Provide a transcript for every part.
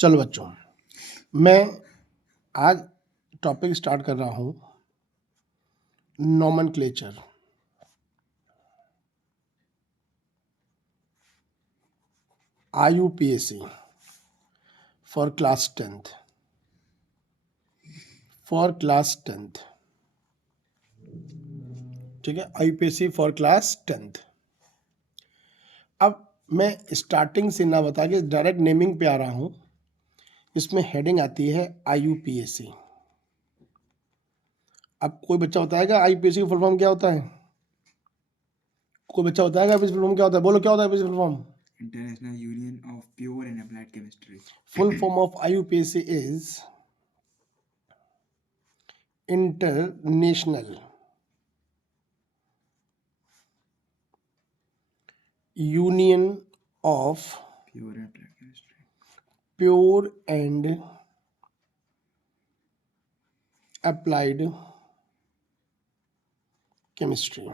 चलो बच्चों, मैं आज टॉपिक स्टार्ट कर रहा हूँ nomenclature. IUPAC for class 10th, ठीक है। IUPAC for class 10th। अब मैं स्टार्टिंग से ना बता के डायरेक्ट नेमिंग पे आ रहा हूँ। इसमें हेडिंग आती है IUPAC। अब कोई बच्चा बताएगा IUPAC की फुल फॉर्म क्या होता है? कोई बच्चा बताएगा IUPAC फुल फॉर्म क्या होता है? बोलो क्या होता है IUPAC full form? International Union of Pure and Applied Chemistry. Full form of IUPAC is International Union of Pure and Applied Chemistry. Pure and Applied Chemistry.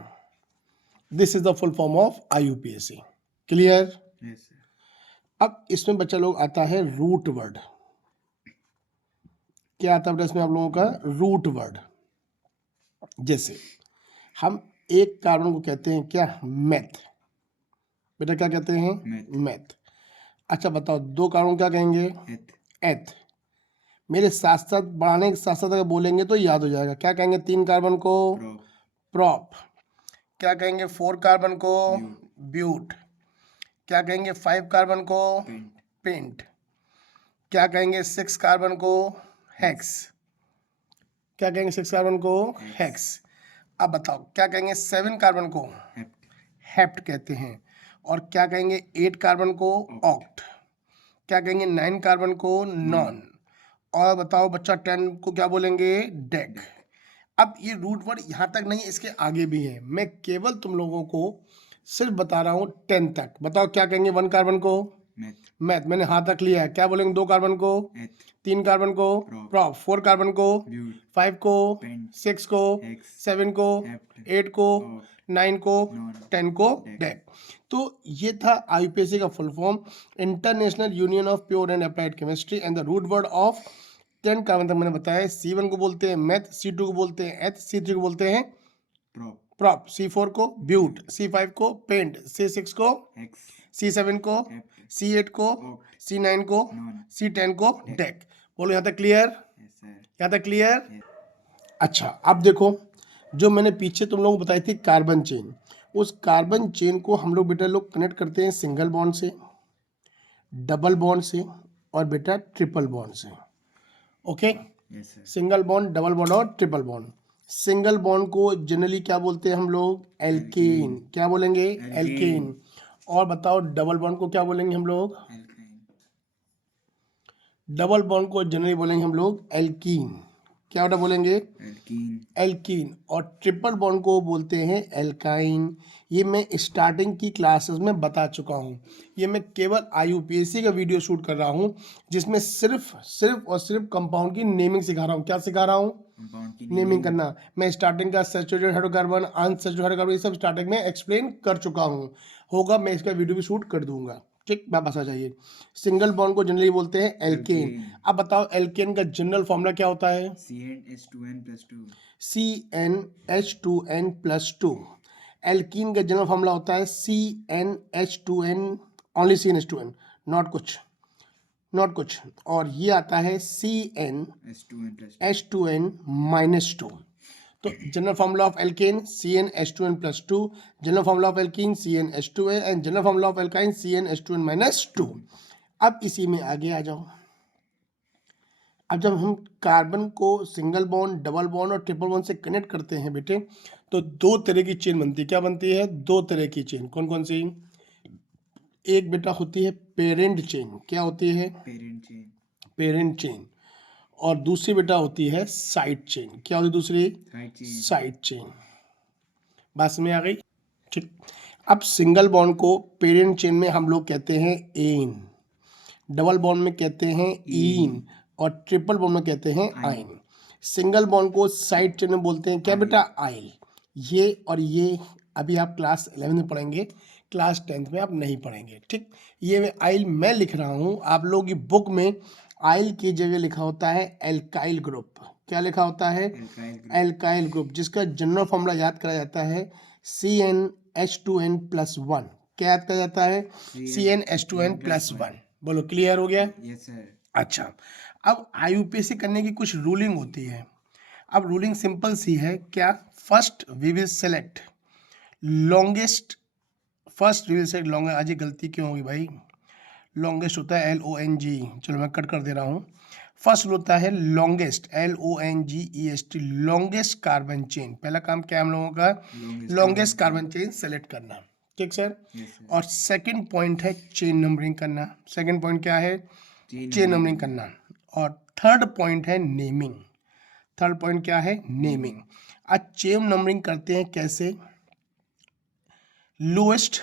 This is the full form of IUPAC. Clear? Yes, sir. अब इसमें बच्चा लोग आता है root word. क्या आता है इसमें आप लोगों का? Root word. जैसे हम एक कार्बन को कहते हैं क्या? मेथ। बेटा क्या कहते हैं? मेथ। अच्छा बताओ, दो कार्बन क्या कहेंगे? एथ। मेरे साथ साथ बढ़ाने के साथ साथ अगर बोलेंगे तो याद हो जाएगा। क्या कहेंगे? तीन कार्बन को प्रॉप। क्या कहेंगे? 4 कार्बन को ब्यूट। क्या कहेंगे? 5 कार्बन को पेंट। क्या कहेंगे? 6 कार्बन को हेक्स। क्या कहेंगे? 6 कार्बन को हेक्स। अब बताओ क्या कहेंगे? 7 कार्बन को हेप्ट कहते हैं। और क्या कहेंगे? 8 कार्बन को ऑक्ट। क्या कहेंगे? 9 कार्बन को नॉन। और बताओ बच्चा 10 को क्या बोलेंगे? डेक। अब ये रूट वर्ड यहाँ तक नहीं, इसके आगे भी है। मैं केवल तुम लोगों को सिर्फ बता रहा हूँ 10 तक। बताओ क्या कहेंगे? 1 कार्बन को मैथ, मैंने हाथ तक लिया है। क्या बोलेंगे? 2 कार्बन को 3 कार्बन को प्रॉप, 4 कार्बन को 5 को 6 को 7 को 8 को 9 को 10 को डेक। तो ये था IUPAC का full form, international union of pure and applied chemistry. And the root word of 10 carbon तक मैंने बताया। C1 को बोलते हैं मेथ, C2 को बोलते हैं एथ, C3 को बोलते हैं प्रॉप, C4 को ब्यूट, C5 को पेंट, C6 को C7 को C8 को C9 को C10 को डेक। बोलो यहाँ तक क्लियर? यहाँ तक क्लियर? अच्छा अब देखो, जो मैंने पीछे तुम लोगों को बताई थी कार्बन चेन, उस कार्बन चेन को हम लोग बेटा लोग कनेक्ट करते हैं सिंगल बॉन्ड से, डबल बॉन्ड से और बेटा ट्रिपल बॉन्ड से। Okay? Single bond, double bond और ट्रिपल बॉन्ड। सिंगल बॉन्ड को जनरली क्या बोलते हैं हम लोग? एल्केन। क्या बोलेंगे? एल्केन। और बताओ डबल बॉन्ड को क्या बोलेंगे हम लोग? डबल बॉन्ड को जनरली बोलेंगे हम लोग एल्कीन। क्या बेटा बोलेंगे? एल्कीन। और ट्रिपल बॉन्ड को बोलते हैं एल्काइन। ये मैं स्टार्टिंग की क्लासेस में बता चुका हूँ। ये मैं केवल IUPAC का वीडियो शूट कर रहा हूँ, जिसमें सिर्फ और सिर्फ कंपाउंड की नेमिंग सिखा रहा हूँ। क्या सिखा रहा हूँ? नेमिंग करना। मैं स्टार्टिंग का सैचुरेटेड हाइड्रोकार्बन, अनसैचुरेटेड हाइड्रोकार्बन, ये सब स्टार्टिंग में एक्सप्लेन कर चुका हूँ। होगा मैं इसका वीडियो भी शूट कर दूंगा। ठीक, वापस आ जाइए। सिंगल बॉन्ड को जनरली बोलते हैं एल्केन। अब बताओ एल्केन का जनरल फॉर्मूला क्या होता है? CnH2n+2। एल्कीन का जनरल फॉर्मूला होता है CnH2n, ओनली CnH2n, नॉट कुछ। और ये आता है CnH2n-2। तो general formula of alkene CnH2n+2, general formula of alkene CnH2n and general formula of alkyne CnH2n-2। अब इसी में आगे आ जाओ। अब जब हम कार्बन को सिंगल बॉन्ड, डबल बॉन्ड और ट्रिपल बॉन्ड से कनेक्ट करते हैं बेटे, तो 2 तरह की चेन बनती है। क्या बनती है? 2 तरह की चेन। कौन कौन सी? एक बेटा होती है पेरेंट चेन। क्या होती है? Parent chain. और दूसरी बेटा होती है साइड चेन। क्या होती है दूसरी? Side chain. बात समझ आ गई? ठीक। अब सिंगल बॉन्ड को पेरेंट चेन में हम लोग कहते हैं एन, डबल बॉन्ड में कहते हैं ईन और ट्रिपल बॉन्ड में कहते हैं आइन। सिंगल बॉन्ड को साइड चेन में बोलते हैं क्या बेटा? आइल। ये और ये अभी आप क्लास 11 में पढ़ेंगे। क्लास 10th में आप नहीं पढ़ेंगे। ठीक, ये आइल मैं लिख रहा हूँ, आप लोगों की बुक में आइल की जगह लिखा होता है एल्काइल ग्रुप। क्या लिखा होता है? एल्काइल ग्रुप, जिसका जनरल फॉर्मूला याद करा जाता है CnH2n+1। क्या याद करा जाता है? CnH2n+1। बोलो, क्लियर हो गया? Yes sir. अच्छा, अब IUPAC करने की कुछ रूलिंग होती है। अब रूलिंग सिंपल सी है, क्या? First we will select longest, आज ये गलती क्यों होगी भाई? लॉन्गेस्ट होता है LONG, चलो मैं कट कर दे रहा हूँ। फर्स्ट होता है longest, LONGEST, longest carbon chain. पहला काम क्या है हम लोगों का? लॉन्गेस्ट कार्बन चेन सेलेक्ट करना। ठीक सर? और सेकंड पॉइंट है चेन नंबरिंग करना। सेकंड पॉइंट क्या है? चेन नंबरिंग करना। और थर्ड पॉइंट है नेमिंग। थर्ड पॉइंट क्या है? नेमिंग। आज चेन नंबरिंग करते हैं कैसे? लोएस्ट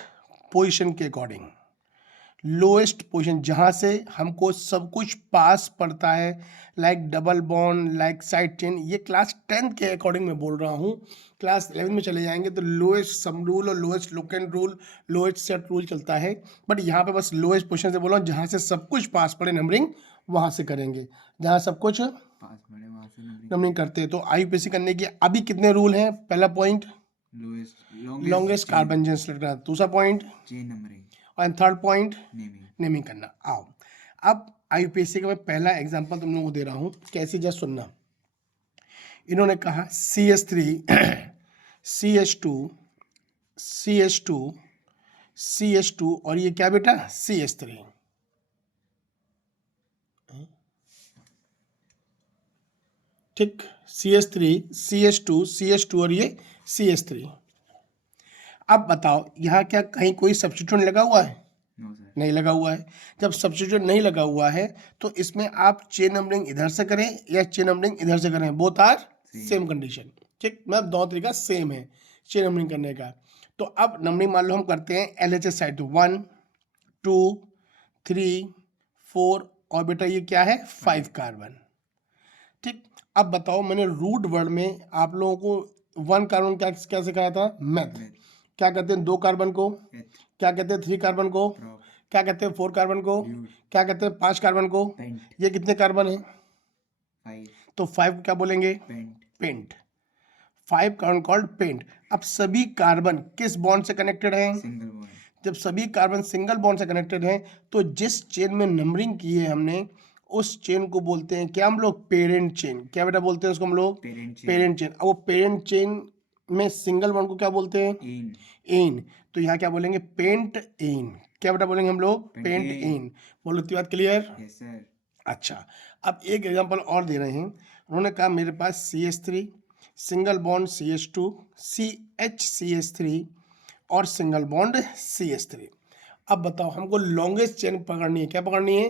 पोजीशन के अकॉर्डिंग। लोएस्ट पोजीशन जहां से हमको सब कुछ पास पड़ता है, like double bond, like side chain. ये क्लास 10th के अकॉर्डिंग मैं बोल रहा हूँ। क्लास 11 में चले जाएंगे तो लोएस्ट सम रूल और lowest locant rule, lowest set rule चलता है। बट यहाँ पे बस लोएस्ट पोजीशन से बोल रहा हूँ, जहाँ से सब कुछ पास पड़े नंबरिंग वहाँ से करेंगे। जहाँ सब कुछ पास पड़े वहाँ से नंबरिंग करते हैं। तो IUPAC करने की अभी कितने रूल हैं? पहला point longest carbon chain select करना, दूसरा पॉइंट चेन नंबरिंग, और थर्ड पॉइंट नेमिंग। नेमिंग करना। आओ, अब IUPAC का मैं पहला एग्जांपल तुम लोगों को दे रहा हूँ, कैसे जस्ट सुनना। इन्होंने कहा CH3 CH2 CH2 CH2 और ये क्या बेटा? CH3। ठीक, CH3 CH2 CH2 और ये CH3। अब बताओ, यहाँ क्या कहीं कोई सब्स्टिट्यूएंट लगा हुआ है? नहीं लगा हुआ है। जब सब्स्टिट्यूएंट नहीं लगा हुआ है तो इसमें आप चेन नंबरिंग इधर से करें या चेन नंबरिंग इधर से करें, बोथ आर सेम कंडीशन। ठीक, मतलब दोनों तरीका सेम है चेन नंबरिंग करने का। तो अब नंबरिंग मान लो हम करते हैं LHS साइड, 1 2 3 4 और बेटा ये क्या है? 5 कार्बन। ठीक, अब बताओ, मैंने रूट वर्ड में आप लोगों को 1 कार्बन क्या सिखाया था? मेथ। क्या कहते हैं 2 कार्बन को? क्या कहते हैं 3 कार्बन को? क्या कहते हैं 4 कार्बन को? क्या कहते हैं 5 कार्बन को? ये कितने कार्बन है? 5। तो 5 को क्या बोलेंगे? पेंट। 5 carbon called pent. अब सभी कार्बन किस बॉन्ड से कनेक्टेड हैं? Single bond. जब सभी कार्बन सिंगल बॉन्ड से कनेक्टेड हैं तो जिस चेन में नंबरिंग की है हमने, उस चेन को बोलते हैं क्या हम लोग? Parent chain. क्या बेटा बोलते हैं उसको हम लोग? Parent chain. अब वो पेरेंट चेन में सिंगल बॉन्ड को क्या बोलते हैं? एन। तो यहाँ क्या बोलेंगे? Pentane. क्या बेटा बोलेंगे हम लोग? Pentane. बोलो, इतनी बात क्लियर? Yes sir. अच्छा, अब एक एग्जांपल और दे रहे हैं। उन्होंने कहा मेरे पास CH3 single bond CH2 CH3 और सिंगल बॉन्ड CH3। अब बताओ, हमको लॉन्गेस्ट चेन पकड़नी है। क्या पकड़नी है?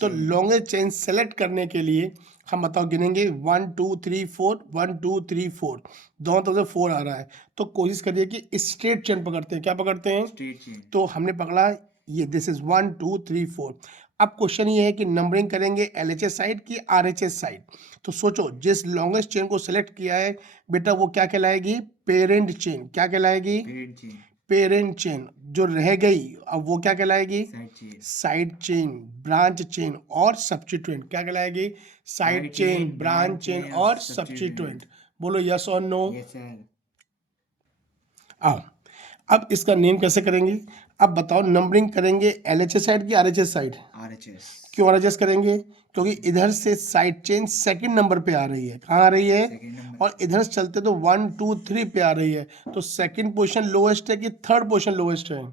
तो लॉन्गेस्ट चेन सेलेक्ट करने के लिए हम बताओ गिनेंगे 1 2 3 4, 1 2 3 4, दोनों तरफ से 4 आ रहा है। तो कोशिश करिए कि स्ट्रेट चेन पकड़ते हैं। क्या पकड़ते हैं? Straight chain. तो हमने पकड़ा ये, दिस इज 1 2 3 4। अब क्वेश्चन ये है कि नंबरिंग करेंगे LHS साइड की RHS साइड। तो सोचो, जिस लॉन्गेस्ट चेन को सिलेक्ट किया है बेटा वो क्या कहलाएगी? Parent chain. क्या कहलाएगी? Parent chain. Parent chain. जो रह गई अब वो क्या कहलाएगी? साइड चेन, ब्रांच चेन और सब्स्टिट्यूएंट। क्या कहलाएगी? साइड चेन, ब्रांच चेन और सब्स्टिट्यूएंट। बोलो यस और नो? Yes sir. आओ, अब इसका नेम कैसे करेंगे? अब बताओ, नंबरिंग करेंगे LHS साइड की RHS साइड? RHS। क्यों RHS करेंगे? क्योंकि इधर से साइड चेन सेकंड नंबर पे आ रही है। कहाँ आ रही है? और इधर से चलते तो 1 2 3 पे आ रही है। तो सेकंड पोजीशन लोएस्ट है कि थर्ड पोजीशन लोएस्ट है?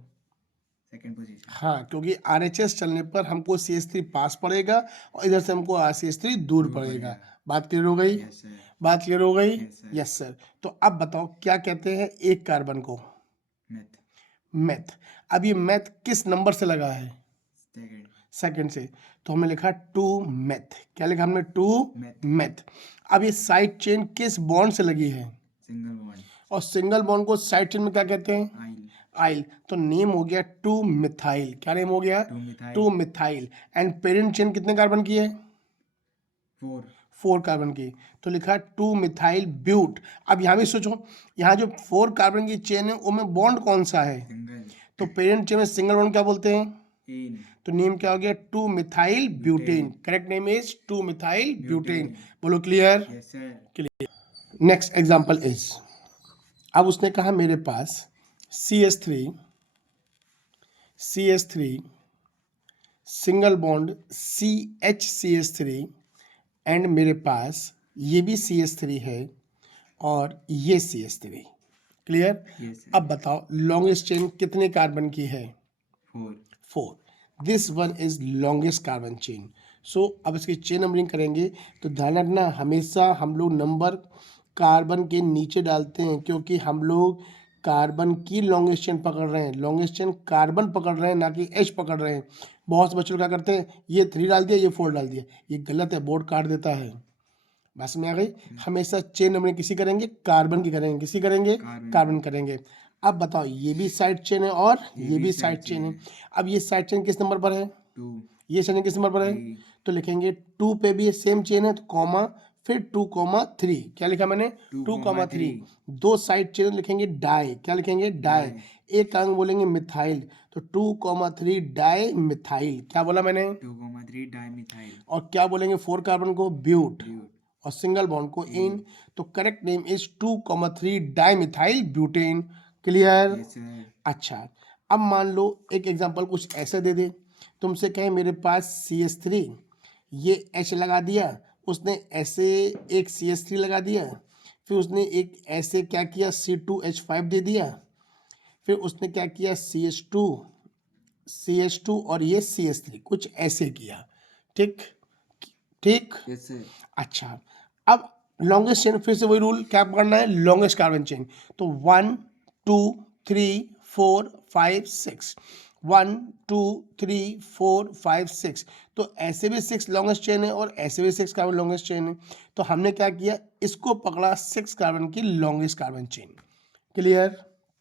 Second position. हाँ, क्योंकि RHS चलने पर हमको CH3 पास पड़ेगा और इधर से हमको CH3 दूर पड़ेगा। बात क्लियर हो गई? Yes sir. बात क्लियर हो गई? Yes sir. तो अब बताओ, क्या कहते हैं एक कार्बन को? मेथ। अब ये मेथ किस नंबर से लगा है? सेकंड से। तो हमने लिखा 2 मेथ। क्या लिखा हमने? 2 मेथ। अब ये साइड चेन किस बॉन्ड से लगी है? Single bond. और सिंगल बॉन्ड को साइड चेन में क्या कहते हैं? आइल। तो नेम हो गया 2 मिथाइल। क्या नेम हो गया? 2 मिथाइल। एंड पेरेंट चेन कितने कार्बन की है? 4 कार्बन की। तो लिखा 2 मिथाइल ब्यूट। अब यहाँ भी सोचो, यहाँ जो 4 कार्बन की चेन है उनमें बॉन्ड कौन सा है? तो पेरेंट चेन में सिंगल बॉन्ड क्या बोलते हैं? इन तो नेम क्या हो गया? 2 methyl butane. Correct name is 2 methyl butane. बोलो clear? Yes sir clear. Next example is, अब उसने कहा मेरे पास CH3 single bond CH3 and मेरे पास ये भी CH3 है और ये CH3। क्लियर? यस सर अब बताओ लॉन्गेस्ट चेन कितने कार्बन की है? 4 4। This one is longest carbon chain. So अब इसकी चेन नंबरिंग करेंगे तो ध्यान रखना हमेशा हम लोग नंबर कार्बन के नीचे डालते हैं, क्योंकि हम लोग कार्बन की लॉन्गेस्ट चेन पकड़ रहे हैं। लॉन्गेस्ट चेन कार्बन पकड़ रहे हैं, ना कि H पकड़ रहे हैं। बहुत से बच्चे क्या करते हैं, ये 3 डाल दिया, ये 4 डाल दिया। ये गलत है, बोर्ड काट देता है। बस में आ गई। हमेशा चेन नंबरिंग किसी करेंगे? कार्बन की करेंगे। किसी करेंगे? कार्बन करेंगे। अब बताओ ये भी साइड चेन है और ये भी साइड चेन है। अब ये साइड चेन किस नंबर पर है? 2 ये साइड चेन किस नंबर पर है? 3 तो लिखेंगे 2 पे भी सेम चेन है तो कॉमा, फिर 2,3। क्या लिखा मैंने? 2,3। 2 साइड चेन लिखेंगे डाई। क्या लिखेंगे? डाई। एक अंग बोलेंगे मिथाइल, तो 2,3 डाई मिथाइल। क्या बोला मैंने? 2,3 डाइमिथाइल और क्या बोलेंगे 4 कार्बन को? ब्यूट। ब्यूट और सिंगल बॉन्ड को इन। तो correct name is 2,3 dimethyl butane. Clear? Yes sir अच्छा, अब मान लो एक एग्जांपल कुछ ऐसे दे दे, तुमसे कहे मेरे पास CH3, ये H लगा दिया, उसने ऐसे एक CH3 लगा दिया, फिर उसने एक ऐसे क्या किया C2H5 दे दिया, फिर उसने क्या किया CH2 और ये CH3 कुछ ऐसे किया। ठीक ठीक। यस सर अच्छा, अब लॉन्गेस्ट चेन, फिर से वही रूल, क्या पकड़ना है? Longest carbon chain. तो 1 2 3 4 5 6, 1 2 3 4 5 6। तो ऐसे भी 6 लॉन्गेस्ट चेन है और ऐसे भी 6 कार्बन लॉन्गेस्ट चेन है। तो हमने क्या किया, इसको पकड़ा 6 कार्बन की longest carbon chain. Clear?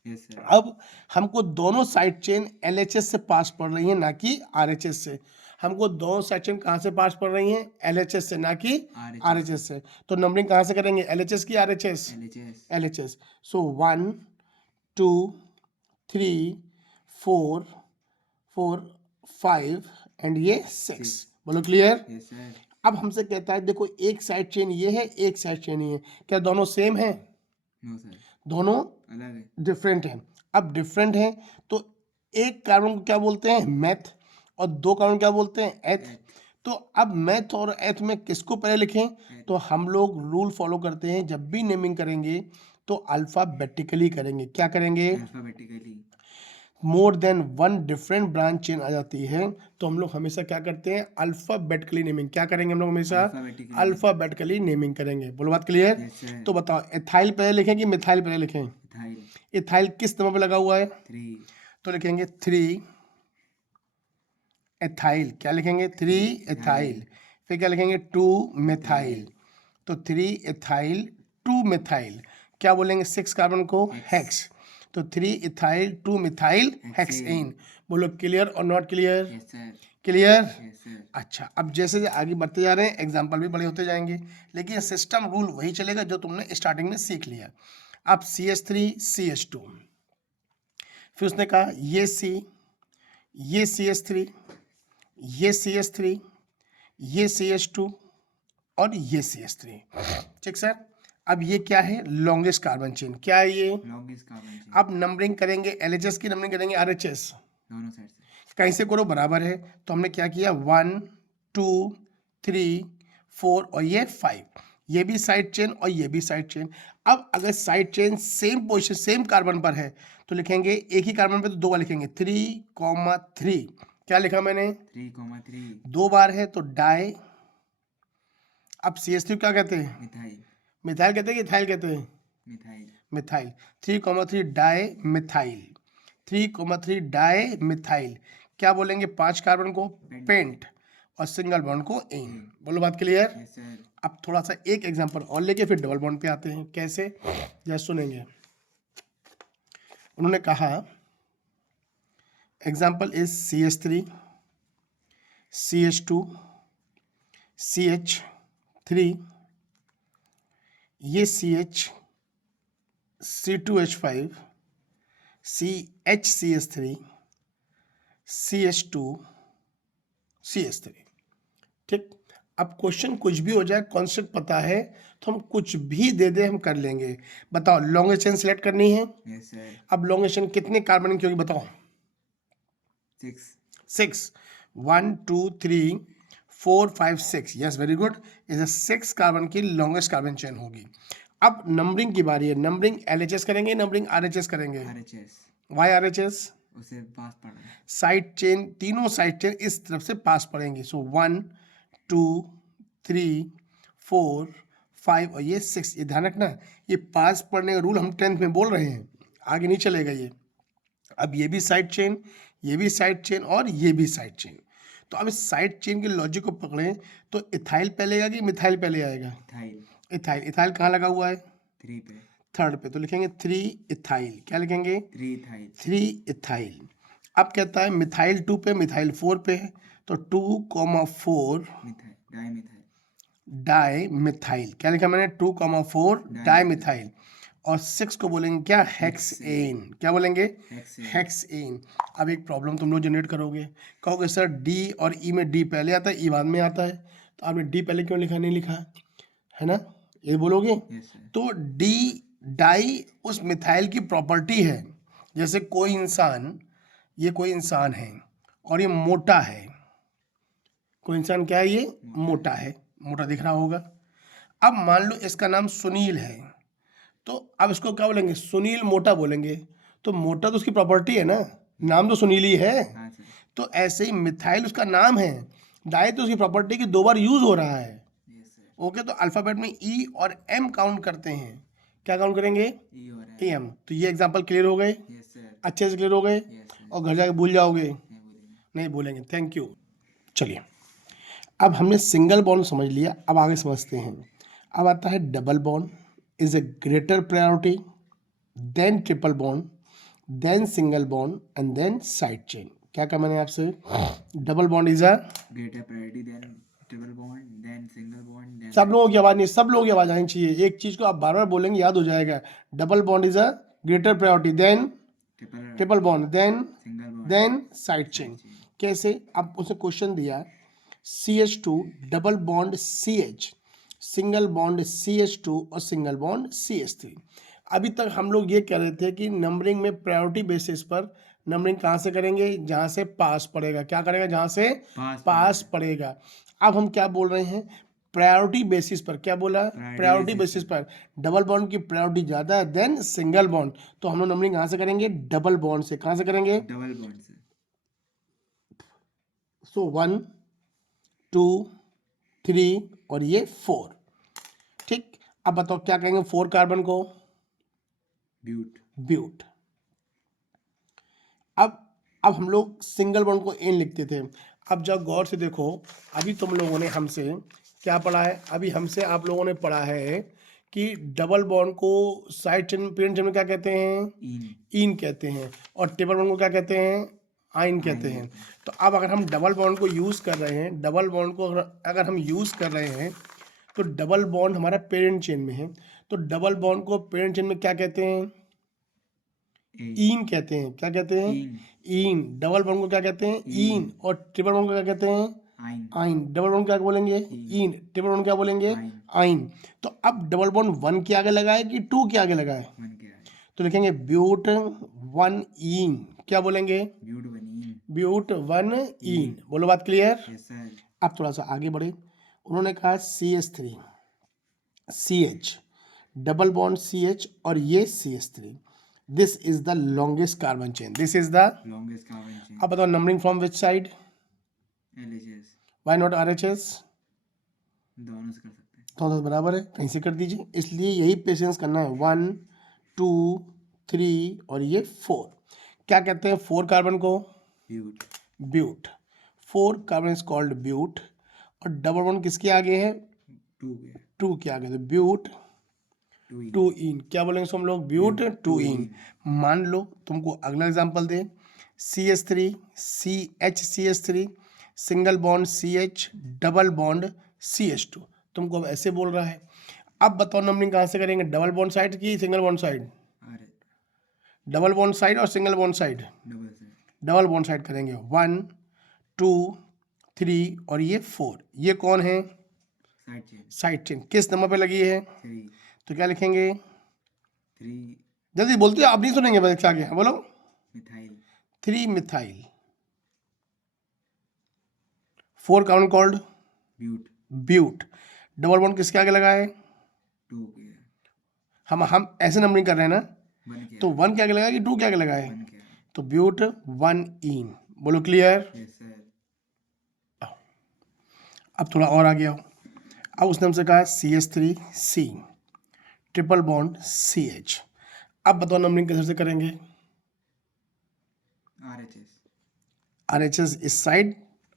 Yes sir अब हमको दोनों साइड चेन LHS से पास पड़ रही हैं, ना कि RHS से। हमको दोनों साइड चेन कहाँ से पास पड़ रही हैं? LHS से, ना कि RHS से। तो नंबरिंग कहाँ से करेंगे? LHS की RHS? LHS LHS। So 1 2 3 4 5 and ये 6। बोलो क्लियर? यस सर अब हमसे कहता है देखो एक साइड चेन ये है, एक साइड चेन ये है, क्या दोनों सेम है? नो सर दोनों अलग है डिफरेंट है। अब डिफरेंट है तो एक कार्बन को क्या बोलते हैं? मैथ। और 2 कार्बन क्या बोलते हैं? एथ। एथ तो अब मैथ और एथ में किसको पहले लिखें? तो हम लोग रूल फॉलो करते हैं, जब भी नेमिंग करेंगे तो अल्फाबेटिकली करेंगे। क्या करेंगे? Alphabetically more than 1 different branch chain आ जाती है तो हम लोग हमेशा क्या करते हैं? Alphabetically naming. क्या करेंगे हम लोग? हमेशा अल्फाबेटिकली अल्फाबेटिकली नेमिंग करेंगे। बोलो बात क्लियर? यस सर तो बताओ एथाइल पहले लिखें कि मिथाइल पहले लिखें? मिथाइल इथाइल किस नंबर पे लगा हुआ है? 3 तो लिखेंगे 3 एथाइल। क्या लिखेंगे? 3 एथाइल। फिर क्या लिखेंगे? 2 मेथाइल। तो 3 एथाइल 2 मेथाइल। क्या बोलेंगे 6 कार्बन को? हेक्स। तो 3 इथाइल 2 मिथाइल हेक्सेन। बोलो क्लियर और not clear? Yes sir clear? Yes sir अच्छा, अब जैसे जैसे आगे बढ़ते जा रहे हैं एग्जाम्पल भी बड़े होते जाएंगे, लेकिन सिस्टम रूल वही चलेगा जो तुमने स्टार्टिंग में सीख लिया। अब CH3 CH2, फिर उसने कहा ये C, ये CH3, ये CH3, ये CH2 और ये CH3। ठीक सर। अब ये क्या है? Longest carbon chain. क्या है ये? लॉन्गेस्ट कार्बन चेन अब नंबरिंग करेंगे LHS की, नंबरिंग करेंगे RHS। दोनों साइड से कहीं से करो बराबर है तो हमने क्या किया 1 2 3 4 और ये 5। ये भी साइड चेन और ये भी साइड चेन। अब अगर side chain same position same carbon पर है तो लिखेंगे एक ही कार्बन पे तो 2 बार लिखेंगे 3,3। क्या लिखा मैंने? 3,3 2 बार है तो डाई। अब CH3 क्या कहते हैं? मिथाइल मिथाइल कहते हैं कि इथाइल कहते हैं? Methyl methyl. 3,3 di methyl. 3,3 di methyl. क्या बोलेंगे 5 कार्बन को? पेंट। और सिंगल बॉन्ड को इन। बोलो बात क्लियर? यस सर अब थोड़ा सा एक एग्जांपल और लेके फिर डबल बॉन्ड पे आते हैं। कैसे? जरा सुनेंगे। उन्होंने कहा example is CH3 CH2 CH3, ये CH C2H5 CH CH2 CH3। ठीक, अब क्वेश्चन कुछ भी हो जाए, कॉन्सेप्ट पता है तो हम कुछ भी दे दे हम कर लेंगे। बताओ लॉन्गेस्ट चेन सिलेक्ट करनी है। Yes, sir. अब लॉन्गेस्ट चेन कितने कार्बन की होगी बताओ। 6. 6, 1 2 3 4 5 6, yes very good, is 6 carbon की लॉन्गेस्ट कार्बन चेन होगी। अब नंबरिंग की बारी है। नंबरिंग LHS करेंगे, नंबरिंग RHS करेंगे। RHS. Why RHS? उसे पास पढ़ा। साइड चेन, तीनों साइड चेन इस तरफ से पास पड़ेंगे। सो 1 2 3 4 5 और ये 6। ये ध्यान रखना, ये पास पढ़ने का रूल हम 10th में बोल रहे हैं, आगे नहीं चलेगा ये। अब ये भी साइड चेन, ये भी साइड चेन और ये भी साइड चेन। तो अब इस साइड चेन के लॉजिक को पकड़ें तो इथाइल पहले आएगा कि मिथाइल पहले आएगा? इथाइल। इथाइल। इथाइल कहाँ लगा हुआ है? 3 पे। थर्ड पे, तो लिखेंगे 3 इथाइल। क्या लिखेंगे? 3 इथाइल। 3 इथाइल। अब कहता है मिथाइल 2 पे, मिथाइल 4 पे है, तो 2,4 मिथाइल, डाइमिथाइल। Di methyl. क्या लिखा मैंने? 2,4 डाई मिथाइल। और 6 को बोलेंगे क्या? हेक्सेन। क्या बोलेंगे? हेक्सेन। अब एक प्रॉब्लम तुम लोग जनरेट करोगे, कहोगे सर डी और ई में डी पहले आता है, ई बाद में आता है, तो आपने डी पहले क्यों लिखा, नहीं लिखा है ना, ये बोलोगे। Yes, sir. तो डी डाई उस मिथाइल की प्रॉपर्टी है। जैसे कोई इंसान, ये कोई इंसान है और ये मोटा है। कोई इंसान क्या है? ये मोटा है, मोटा दिख रहा होगा। अब मान लो इसका नाम सुनील है, तो अब इसको क्या बोलेंगे? सुनील मोटा बोलेंगे। तो मोटा तो उसकी प्रॉपर्टी है ना, नाम तो सुनील ही है। हाँ सर। तो ऐसे ही मिथाइल उसका नाम है, डाई तो उसकी प्रॉपर्टी की 2 बार यूज हो रहा है। Yes, sir. ओके, तो अल्फाबेट में ई और एम काउंट करते हैं। क्या काउंट करेंगे? E और M. एम। तो ये एग्जांपल क्लियर हो गए, Yes, sir. अच्छे से क्लियर हो गए, Yes, sir. और घर जाके भूल जाओगे? नहीं बोलेंगे। नहीं भूलेंगे। Thank you. चलिए, अब हमने सिंगल बॉन्ड समझ लिया, अब आगे समझते हैं। अब आता है double bond is a greater priority, than triple bond, then single bond and then side chain. क्या कहा मैंने आपसे? Double bond is a, Greater priority than triple bond, then single bond, then. सब लोगों की आवाज नहीं, सब लोगों की आवाज आनी चाहिए। एक चीज को आप बार बार बोलेंगे, याद हो जाएगा। Double bond is a greater priority, than triple bond, then Single bond. Then side chain. कैसे? अब उसे क्वेश्चन दिया CH2 double bond CH, single bond CH2 और सिंगल बॉन्ड CH3। अभी तक हम लोग ये कह रहे थे कि नंबरिंग में प्रायोरिटी बेसिस पर नंबरिंग कहाँ से करेंगे? जहाँ से पास पड़ेगा। क्या करेगा? जहाँ से पास पड़ेगा। अब हम क्या बोल रहे हैं? प्रायोरिटी बेसिस पर। क्या बोला? प्रायोरिटी बेसिस पर। डबल बॉन्ड की प्रायोरिटी ज़्यादा है देन सिंगल बॉन्ड, तो हम लोग नंबरिंग कहाँ से करेंगे? डबल बॉन्ड से। कहाँ से करेंगे? डबल बॉन्ड से। सो 1 2 3 और ये 4। ठीक, अब बताओ क्या कहेंगे 4 कार्बन को? ब्यूट। ब्यूट। अब हम लोग सिंगल बॉन्ड को एन लिखते थे। अब जब गौर से देखो, अभी तुम लोगों ने हमसे क्या पढ़ा है? अभी हमसे आप लोगों ने पढ़ा है कि डबल बॉन्ड को साइड चेन, पेरेंट चेन में क्या कहते हैं? इन कहते हैं। और ट्रिपल बॉन्ड को क्या कहते हैं? आइन कहते हैं। तो अब अगर हम डबल बॉन्ड को यूज़ कर रहे हैं, डबल बॉन्ड को अगर हम यूज़ कर रहे हैं, तो डबल बॉन्ड हमारा पेरेंट चेन में है, तो डबल बॉन्ड को पेरेंट चेन में क्या कहते हैं? इन कहते हैं। क्या कहते हैं? इन। डबल बॉन्ड को क्या कहते हैं? इन। और ट्रिपल बॉन्ड को क्या कहते हैं? आइन। डबल बॉन्ड क्या बोलेंगे? इन। ट्रिपल बॉन्ड क्या बोलेंगे? आइन। तो अब डबल बॉन्ड 1 के आगे लगाए कि 2 के आगे लगाए? 1 के आगे। तो लिखेंगे ब्यूट 1 इन। क्या बोलेंगे? ब्यूट 1 इन। ब्यूट 1 इन। बोलो बात क्लियर? Yes sir. अब थोड़ा सा आगे बढ़े। उन्होंने कहा CH3 CH, double bond CH और ये CH3, this is the longest carbon chain, this is the longest carbon chain. अब बताओ numbering from which side? LHS। Why not RHS? दोनों से कर सकते हैं। दोनों बराबर है, कहीं से कर दीजिए। इसलिए यही पेशेंस करना है। 1 2 3 और ये 4। क्या कहते हैं 4 कार्बन को? But. But. 4 carbon is called but. और डबल बॉन्ड किसके आगे है? 2 के आगे, तो ब्यूट 2 इन। क्या बोलेंगे हम लोग? ब्यूट 2 इन। मान लो तुमको अगला एग्जांपल दे, CH3 CH single bond CH, double bond CH2। तुमको अब ऐसे बोल रहा है। अब बताओ नंबरिंग कहाँ से करेंगे? डबल बॉन्ड साइड की single bond side? Double bond side और single bond side, double side, double bond side करेंगे 1 2 3 और ये 4, ये कौन है? Side chain, side chain. किस नंबर पे लगी है? 3, तो क्या लिखेंगे? 3 जल्दी बोलते हो, आप नहीं सुनेंगे बस क्या गया, बोलो। Methyl, 3 methyl. 4 carbon called but, but. Double bond किसके आगे लगा है? 2 के, हम ऐसे नंबरिंग कर रहे हैं ना, 1 के, तो 1 के आगे लगा कि 2 के आगे लगा है? 1 के, तो ब्यूट 1 इन। बोलो क्लियर। यस सर, अब थोड़ा और आगे आओ। अब उसने हमसे कहा CH3C, ट्रिपल बॉन्ड CH। अब बताओ नंबरिंग कैसे से करेंगे? RHS, RHS इस साइड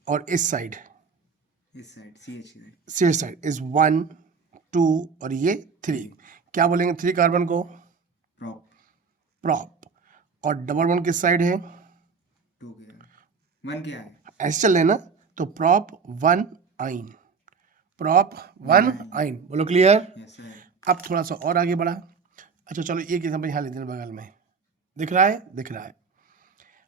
और इस साइड, इस side, CH side, CH side is 1 2 और ये 3। क्या बोलेंगे 3 कार्बन को? Prop, prop. और डबल बॉन्ड किस साइड है? 2 के, 1 के आगे, ऐसे चल रहे हैं ना, तो प्रॉप 1 आइन, प्रॉप 1 आइन। बोलो क्लियर। यस सर, अब थोड़ा सा और आगे बढ़ा। अच्छा चलो एक एग्जाम्पल यहाँ लेते हैं बगल में, दिख रहा है? दिख रहा है।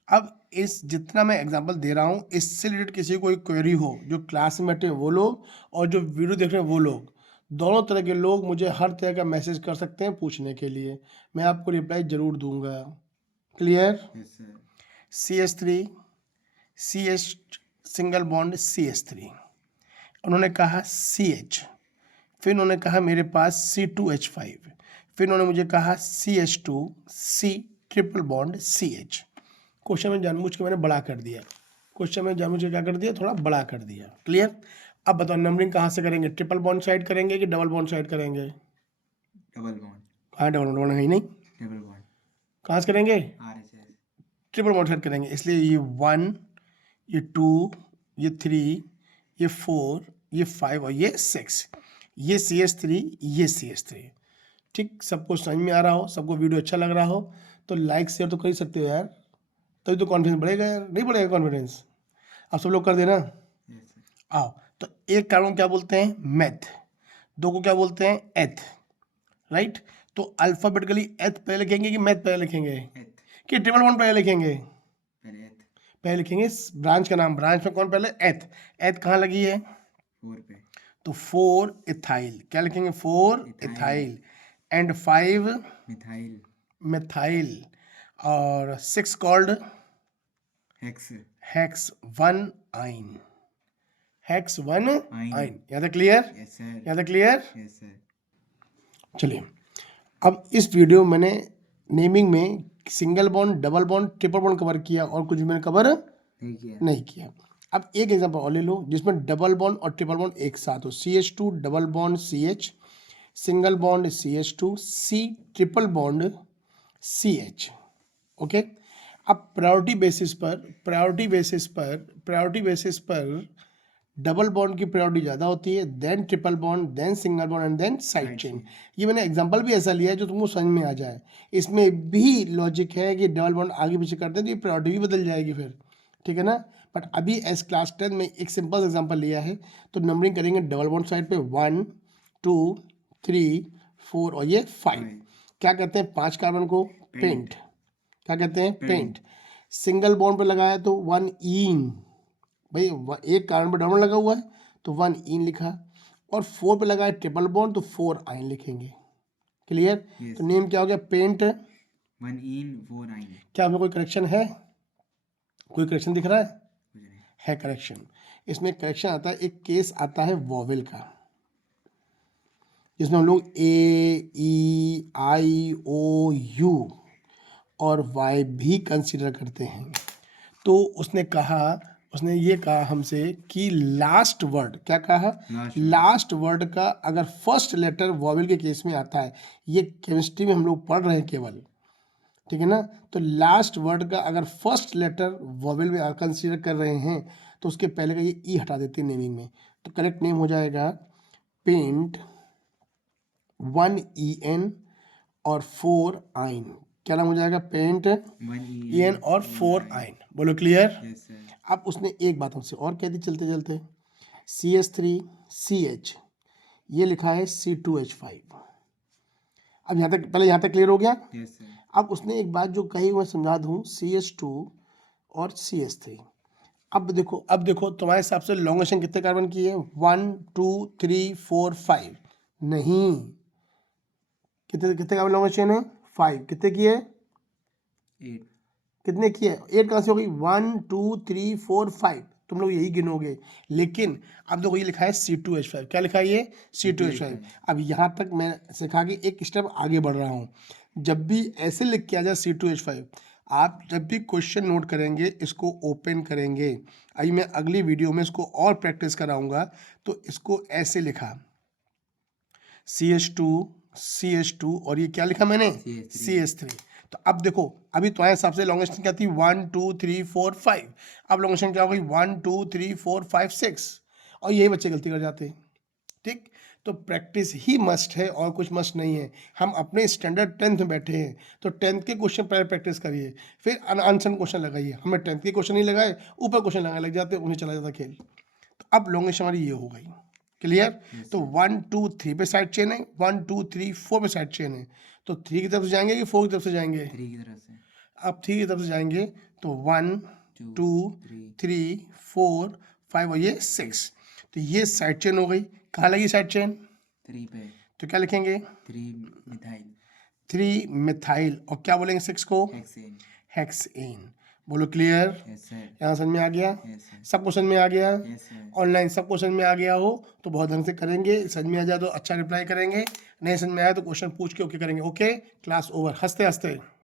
अब इस जितना मैं एग्जांपल दे रहा हूँ, इससे रिलेटेड किसी को कोई क्वेरी हो, जो क्लास में बैठे हैं वो लोग और जो वीडियो देख रहे हैं वो लोग, दोनों तरह के लोग मुझे हर तरह का मैसेज कर सकते हैं पूछने के लिए, मैं आपको रिप्लाई जरूर दूंगा। Clear. Yes sir, CH3 CH single bond CH3, उन्होंने कहा CH, फिर उन्होंने कहा मेरे पास C2H5, फिर उन्होंने मुझे कहा CH2C triple bond CH। Question में जानबूझ के मैंने बड़ा कर दिया, क्वेश्चन में जानबूझ के क्या कर दिया? थोड़ा बड़ा कर दिया। क्लियर। अब बताओ नंबरिंग कहाँ से करेंगे? ट्रिपल बॉन्ड साइड करेंगे कि डबल बॉन्ड साइड करेंगे? डबल बॉन्ड, कहाँ डबल बॉन्ड है ही नहीं, डबल बॉन्ड, कहाँ से करेंगे? RHS, ट्रिपल बॉन्ड साइड करेंगे, इसलिए ये 1 ये 2 ये 3 ये 4 ये 5 और ये 6, ये CH3 ये CH3। ठीक, सबको समझ में आ रहा हो, सबको वीडियो अच्छा लग रहा हो तो लाइक शेयर तो कर ही सकते हो यार, तभी तो कॉन्फिडेंस बढ़ेगा यार, नहीं बढ़ेगा कॉन्फिडेंस? आप सब लोग कर देना। यस सर, आओ, तो एक कार्बन को क्या बोलते हैं? मैथ। 2 को क्या बोलते हैं? एथ। राइट। तो अल्फाबेटिकली एथ पहले लिखेंगे कि मैथ पहले लिखेंगे एथ, कि ट्रिपल बॉन्ड पहले लिखेंगे? पहले एथ, पहले लिखेंगे ब्रांच का नाम, ब्रांच में कौन पहले? एथ। एथ कहाँ लगी है? 4 पे, तो 4 इथाइल, क्या लिखेंगे? 4 इथाइल एंड 5 मिथाइल, मिथाइल और 6 कॉल्ड हेक्स, हेक्स 1 आइन, हेक्स 1 आइन, आइन। यहाँ तक क्लियर? यस सर, यहाँ तक क्लियर? यस सर, चलिए, अब इस वीडियो मैंने नेमिंग में single bond double bond triple bond cover किया और कुछ मैंने कवर नहीं किया, नहीं किया। अब एक एग्जांपल और ले लो जिसमें डबल बॉन्ड और ट्रिपल बॉन्ड एक साथ हो। CH2 double bond CH, single bond CH2, C triple bond CH। Okay. अब प्रायोरिटी बेसिस पर डबल बॉन्ड की प्रायोरिटी ज़्यादा होती है, then triple bond, then single bond and then side chain. ये मैंने एग्जांपल भी ऐसा लिया है जो तुमको समझ में आ जाए। इसमें भी लॉजिक है कि डबल बॉन्ड आगे पीछे करते हैं तो ये प्रायोरिटी भी बदल जाएगी फिर, ठीक है ना। बट अभी एस क्लास 10 में एक सिंपल एग्जांपल लिया है, तो नंबरिंग करेंगे डबल बॉन्ड साइड पे 1 2 3 4 और ये 5। क्या कहते हैं 5 कार्बन को? पेंट। क्या कहते हैं? पेंट। सिंगल बॉन्ड पे लगाया तो 1 इन, भाई एक कार्बन पे डबल लगा हुआ है तो 1 इन लिखा, और 4 पे लगा है ट्रिपल बॉन्ड तो 4 आइन लिखेंगे। क्लियर। तो नेम क्या हो गया? पेंट 1 इन 4 आइन। क्या हमें कोई करेक्शन है? कोई करेक्शन दिख रहा है? कुछ नहीं, है करेक्शन। इसमें करेक्शन आता है, एक केस आता है वॉवेल का, जिसमें हम लोग A, E, I, O, U और Y भी कंसीडर करते हैं। तो उसने ये कहा हमसे कि लास्ट वर्ड, क्या कहा? लास्ट वर्ड का अगर फर्स्ट लेटर वॉवेल के केस में आता है, ये केमिस्ट्री में हम लोग पढ़ रहे हैं केवल, ठीक है ना। तो लास्ट वर्ड का अगर फर्स्ट लेटर वॉवेल में कंसीडर कर रहे हैं तो उसके पहले का ये ई हटा देते हैं नेमिंग में। तो करेक्ट नेम हो जाएगा पेंट 1 EN और 4 आइन। क्या नाम हो जाएगा? पेंट 1 EN और 4 आइन। बोलो क्लियर। यस सर, अब उसने एक बात हमसे और कह दी चलते चलते, CH3CH, ये लिखा है C2H5, अब यहाँ तक, पहले यहाँ तक क्लियर हो गया। Yes, sir. अब उसने एक बात जो कही मैं समझा दूँ, CH2 और CH3। अब देखो तुम्हारे हिसाब से लॉन्गेशन कितने कार्बन की है? 1 2 3 4 5 नहीं, कितने कितने कार्बन लॉन्गेशन है? 5। कितने की है? 8. कितने की है? 8 कहाँ से हो गई? 1 2 3 4 5, तुम लोग यही गिनोगे। लेकिन अब देखो ये लिखा है C2H5। क्या लिखा है ये? C2H5। अब यहाँ तक मैं सिखा के एक स्टेप आगे बढ़ रहा हूँ। जब भी ऐसे लिख के आ जाए C2H5, आप जब भी क्वेश्चन नोट करेंगे इसको ओपन करेंगे। अभी मैं अगली वीडियो में इसको और प्रैक्टिस कराऊंगा। तो इसको ऐसे लिखा CH2 CH2 और ये क्या लिखा मैंने? CH3। तो अब देखो अभी तुम्हारे हिसाब से लॉन्गेशन क्या थी? 1 2 3 4 5। अब लॉन्गेशन क्या हो गई? 1 2 3 4 5 6। और यही बच्चे गलती कर जाते हैं। ठीक, तो प्रैक्टिस ही मस्ट है और कुछ मस्ट नहीं है। हम अपने स्टैंडर्ड 10th में बैठे हैं, तो 10th के क्वेश्चन पहले प्रैक्टिस करिए, फिर अनसन क्वेश्चन लगाइए। हमें 10th के क्वेश्चन नहीं लगाए, ऊपर क्वेश्चन लगाने लग जाते, उन्हें चला जाता खेल। तो अब लॉन्गेशन हमारी ये हो गई। क्लियर? तो 1 2 3 पे साइड चेन है, 1 2 3 4 पे साइड चेन है। तो 3 की तरफ से जाएंगे कि 4 की तरफ से जाएंगे? 3 की तरफ से। अब 3 की तरफ से जाएंगे तो 1 2 3 4 5 और ये 6। तो ये साइड चेन हो गई। कहाँ लगी साइड चेन? 3 पे। तो क्या लिखेंगे? 3 मिथाइल 3 मिथाइल। और क्या बोलेंगे 6 को? हेक्सेन। हेक्सेन। बोलो क्लियर? Yes sir. यहाँ समझ में आ गया? Yes sir. सब क्वेश्चन में आ गया? Yes sir. ऑनलाइन सब क्वेश्चन में आ गया हो तो बहुत ढंग से करेंगे। समझ में आ जाए तो अच्छा रिप्लाई करेंगे, नहीं समझ में आया तो क्वेश्चन पूछ के ओके करेंगे। Okay, class over. हंसते हंसते।